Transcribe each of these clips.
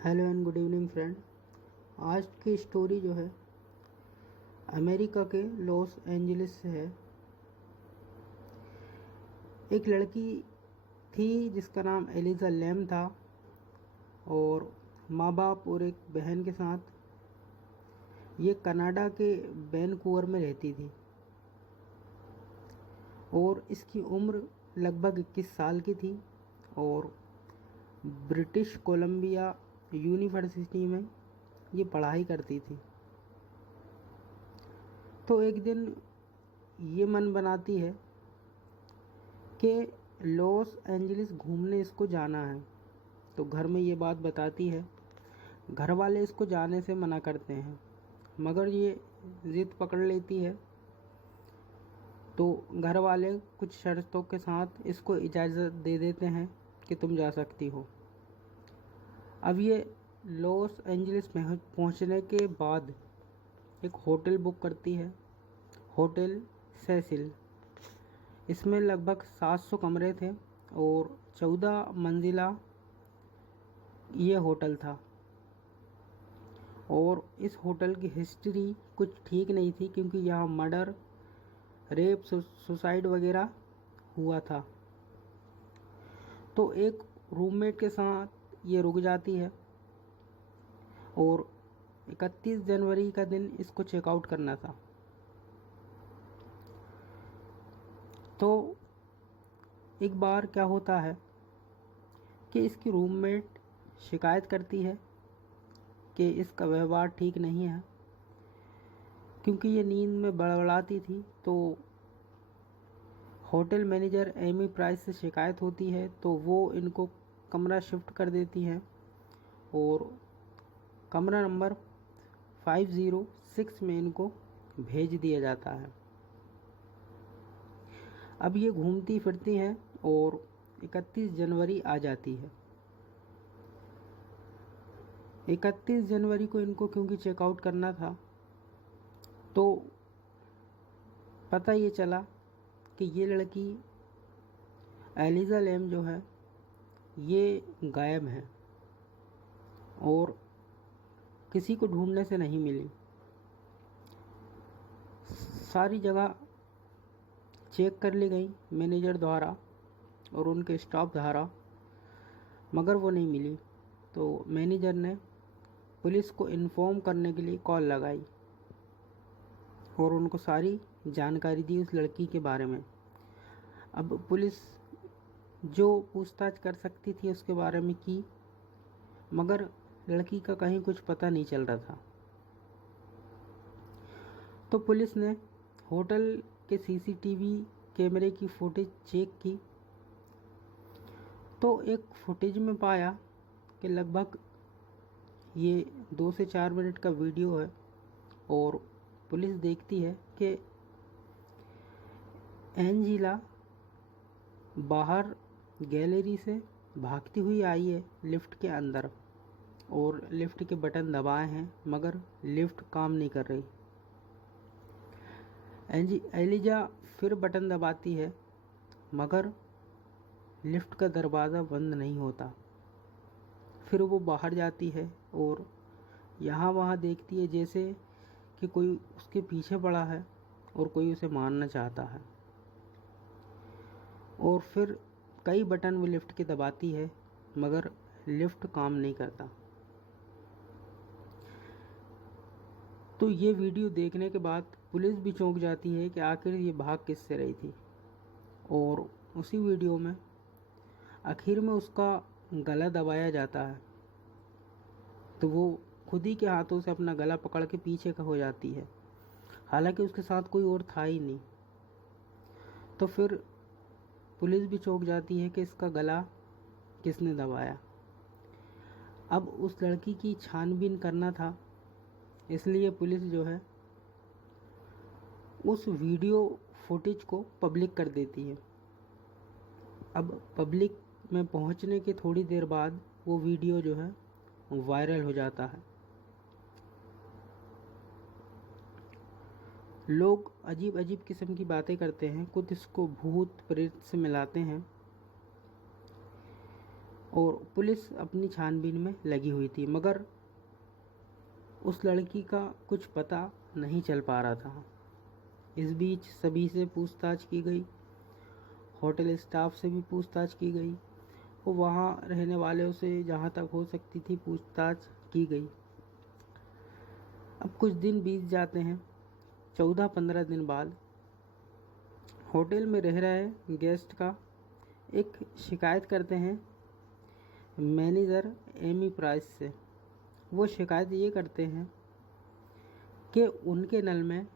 Hello and good evening friend. आज की story जो है अमेरिका के लॉस एंजलिस से है। एक लड़की थी जिसका नाम एलिजा लैम था और माँ बाप और एक बहन के साथ ये कनाडा के वैनकूवर में रहती थी और इसकी उम्र लगभग 21 साल की थी और ब्रिटिश कोलंबिया यूनिवर्सिटी में ये पढ़ाई करती थी। तो एक दिन ये मन बनाती है कि लॉस एंजलिस घूमने इसको जाना है। तो घर में ये बात बताती है। घर वाले इसको जाने से मना करते हैं मगर ये ज़िद पकड़ लेती है। तो घर वाले कुछ शर्तों के साथ इसको इजाज़त दे देते हैं कि तुम जा सकती हो। अब ये लॉस एंजलिस में पहुंचने के बाद एक होटल बुक करती है, होटल सेसिल। इसमें लगभग 700 कमरे थे और 14 मंजिला ये होटल था। और इस होटल की हिस्ट्री कुछ ठीक नहीं थी क्योंकि यहाँ मर्डर, रेप, सुसाइड वगैरह हुआ था। तो एक रूममेट के साथ ये रुक जाती है और 31 जनवरी का दिन इसको चेकआउट करना था। तो एक बार क्या होता है कि इसकी रूममेट शिकायत करती है कि इसका व्यवहार ठीक नहीं है क्योंकि ये नींद में बड़बड़ाती थी। तो होटल मैनेजर एमी प्राइस से शिकायत होती है तो वो इनको कमरा शिफ्ट कर देती है और कमरा नंबर 506 में इनको भेज दिया जाता है। अब ये घूमती फिरती हैं और 31 जनवरी आ जाती है। 31 जनवरी को इनको क्योंकि चेकआउट करना था तो पता ये चला कि ये लड़की एलिजा लैम जो है ये गायब है और किसी को ढूंढने से नहीं मिली। सारी जगह चेक कर ली गई मैनेजर द्वारा और उनके स्टाफ द्वारा मगर वो नहीं मिली। तो मैनेजर ने पुलिस को इन्फॉर्म करने के लिए कॉल लगाई और उनको सारी जानकारी दी उस लड़की के बारे में। अब पुलिस जो पूछताछ कर सकती थी उसके बारे में की मगर लड़की का कहीं कुछ पता नहीं चल रहा था। तो पुलिस ने होटल के सीसीटीवी कैमरे की फुटेज चेक की तो एक फुटेज में पाया कि लगभग ये 2 से 4 मिनट का वीडियो है और पुलिस देखती है कि एंजिला बाहर गैलरी से भागती हुई आई है लिफ्ट के अंदर और लिफ्ट के बटन दबाए हैं मगर लिफ्ट काम नहीं कर रही। एलिजा फिर बटन दबाती है मगर लिफ्ट का दरवाज़ा बंद नहीं होता। फिर वो बाहर जाती है और यहाँ वहाँ देखती है जैसे कि कोई उसके पीछे पड़ा है और कोई उसे मारना चाहता है। और फिर कई बटन वो लिफ्ट के दबाती है मगर लिफ्ट काम नहीं करता। तो ये वीडियो देखने के बाद पुलिस भी चौंक जाती है कि आखिर ये भाग किससे रही थी। और उसी वीडियो में आखिर में उसका गला दबाया जाता है तो वो खुद ही के हाथों से अपना गला पकड़ के पीछे का हो जाती है, हालांकि उसके साथ कोई और था ही नहीं। तो फिर पुलिस भी चौंक जाती है कि इसका गला किसने दबाया। अब उस लड़की की छानबीन करना था इसलिए पुलिस जो है उस वीडियो फुटेज को पब्लिक कर देती है। अब पब्लिक में पहुंचने के थोड़ी देर बाद वो वीडियो जो है वायरल हो जाता है। लोग अजीब अजीब किस्म की बातें करते हैं, कुछ इसको भूत प्रेत से मिलाते हैं। और पुलिस अपनी छानबीन में लगी हुई थी, मगर उस लड़की का कुछ पता नहीं चल पा रहा था। इस बीच सभी से पूछताछ की गई, होटल स्टाफ से भी पूछताछ की गई और वहाँ रहने वालों से जहाँ तक हो सकती थी पूछताछ की गई। अब कुछ दिन बीत जाते हैं। 14-15 दिन बाद होटल में रह रहे गेस्ट का एक शिकायत करते हैं मैनेजर एमी प्राइस से। वो शिकायत ये करते हैं कि उनके नल में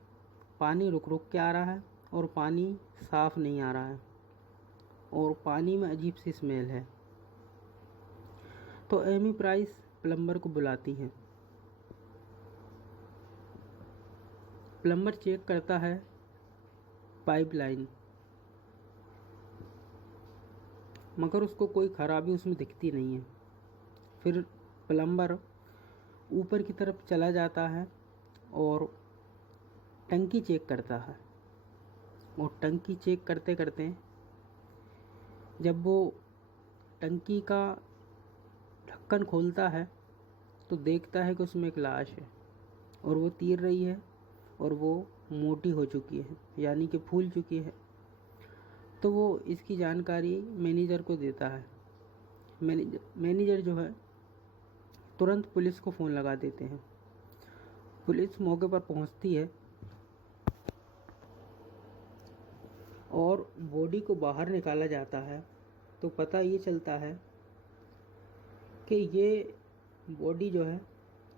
पानी रुक रुक के आ रहा है और पानी साफ़ नहीं आ रहा है और पानी में अजीब सी स्मेल है। तो एमी प्राइस प्लम्बर को बुलाती हैं। प्लम्बर चेक करता है पाइपलाइन, मगर उसको कोई खराबी उसमें दिखती नहीं है। फिर प्लम्बर ऊपर की तरफ चला जाता है और टंकी चेक करता है और टंकी चेक करते करते जब वो टंकी का ढक्कन खोलता है तो देखता है कि उसमें एक लाश है और वो तीर रही है और वो मोटी हो चुकी है, यानी कि फूल चुकी है। तो वो इसकी जानकारी मैनेजर को देता है। मैनेजर जो है तुरंत पुलिस को फ़ोन लगा देते हैं। पुलिस मौके पर पहुंचती है और बॉडी को बाहर निकाला जाता है। तो पता ये चलता है कि ये बॉडी जो है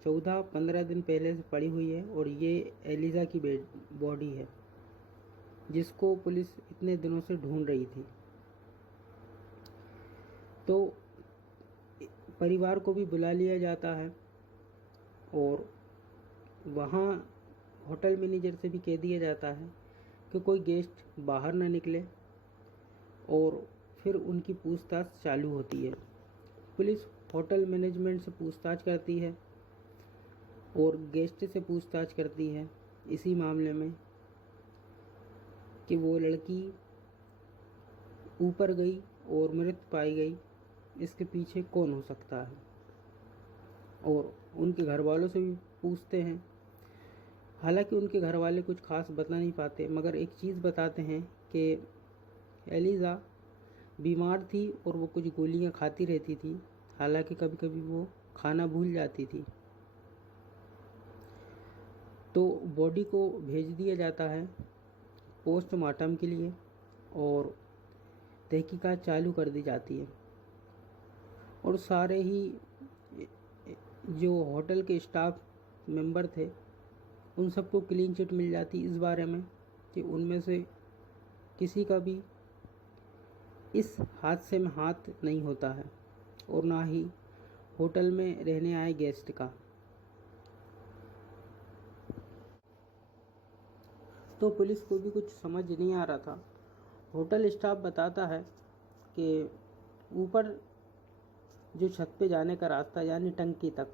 14-15 दिन पहले से पड़ी हुई है और ये एलिज़ा की बॉडी है जिसको पुलिस इतने दिनों से ढूंढ रही थी। तो परिवार को भी बुला लिया जाता है और वहाँ होटल मैनेजर से भी कह दिया जाता है कि कोई गेस्ट बाहर ना निकले और फिर उनकी पूछताछ चालू होती है। पुलिस होटल मैनेजमेंट से पूछताछ करती है और गेस्ट से पूछताछ करती है इसी मामले में कि वो लड़की ऊपर गई और मृत पाई गई, इसके पीछे कौन हो सकता है। और उनके घर वालों से भी पूछते हैं। हालांकि उनके घर वाले कुछ खास बता नहीं पाते, मगर एक चीज़ बताते हैं कि एलिज़ा बीमार थी और वो कुछ गोलियां खाती रहती थी, हालांकि कभी कभी वो खाना भूल जाती थी। तो बॉडी को भेज दिया जाता है पोस्टमार्टम के लिए और तहकीकात चालू कर दी जाती है। और सारे ही जो होटल के स्टाफ मेंबर थे उन सबको क्लीन चिट मिल जाती इस बारे में कि उनमें से किसी का भी इस हादसे में हाथ नहीं होता है और ना ही होटल में रहने आए गेस्ट का। तो पुलिस को भी कुछ समझ नहीं आ रहा था। होटल स्टाफ बताता है कि ऊपर जो छत पे जाने का रास्ता यानी टंकी तक,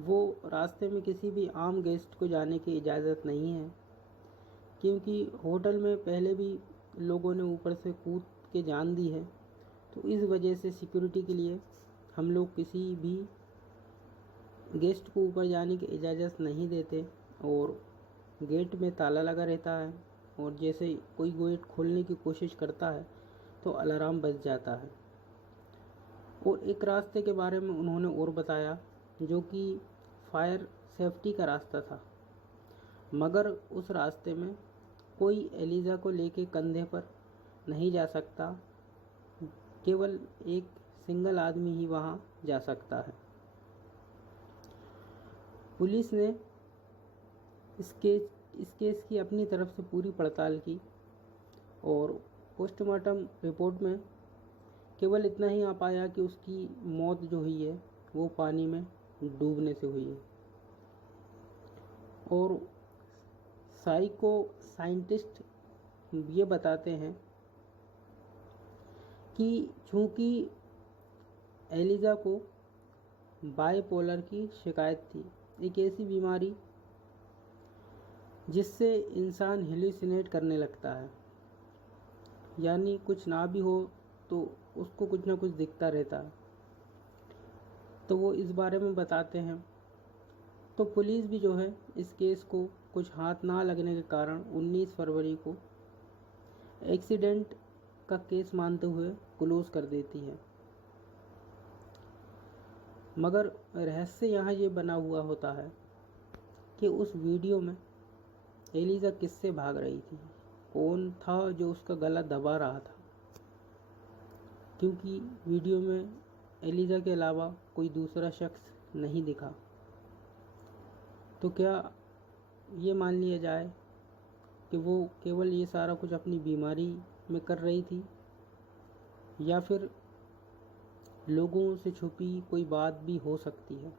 वो रास्ते में किसी भी आम गेस्ट को जाने की इजाज़त नहीं है, क्योंकि होटल में पहले भी लोगों ने ऊपर से कूद के जान दी है। तो इस वजह से सिक्योरिटी के लिए हम लोग किसी भी गेस्ट को ऊपर जाने की इजाज़त नहीं देते और गेट में ताला लगा रहता है और जैसे कोई गेट खोलने की कोशिश करता है तो अलार्म बज जाता है। और एक रास्ते के बारे में उन्होंने और बताया जो कि फायर सेफ्टी का रास्ता था, मगर उस रास्ते में कोई एलिज़ा को लेके कंधे पर नहीं जा सकता, केवल एक सिंगल आदमी ही वहाँ जा सकता है। पुलिस ने इस केस की अपनी तरफ से पूरी पड़ताल की और पोस्टमार्टम रिपोर्ट में केवल इतना ही आ पाया कि उसकी मौत जो हुई है वो पानी में डूबने से हुई है। और साइको साइंटिस्ट ये बताते हैं कि चूँकि एलिज़ा को बाइपोलर की शिकायत थी, एक ऐसी बीमारी जिससे इंसान हेलुसिनेट करने लगता है, यानी कुछ ना भी हो तो उसको कुछ ना कुछ दिखता रहता है, तो वो इस बारे में बताते हैं। तो पुलिस भी जो है इस केस को कुछ हाथ ना लगने के कारण 19 फरवरी को एक्सीडेंट का केस मानते हुए क्लोज कर देती है। मगर रहस्य यहाँ ये बना हुआ होता है कि उस वीडियो में एलिजा किससे भाग रही थी, कौन था जो उसका गला दबा रहा था, क्योंकि वीडियो में एलिजा के अलावा कोई दूसरा शख्स नहीं दिखा। तो क्या ये मान लिया जाए कि वो केवल ये सारा कुछ अपनी बीमारी में कर रही थी, या फिर लोगों से छुपी कोई बात भी हो सकती है?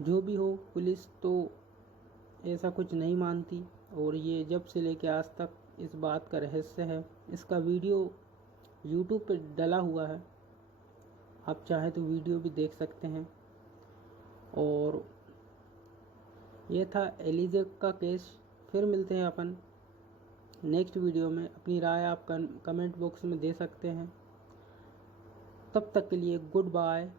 जो भी हो, पुलिस तो ऐसा कुछ नहीं मानती, और ये जब से लेके आज तक इस बात का रहस्य है। इसका वीडियो यूट्यूब पे डला हुआ है, आप चाहे तो वीडियो भी देख सकते हैं। और ये था एलिजा का केस। फिर मिलते हैं अपन नेक्स्ट वीडियो में। अपनी राय आप कमेंट बॉक्स में दे सकते हैं। तब तक के लिए गुड बाय।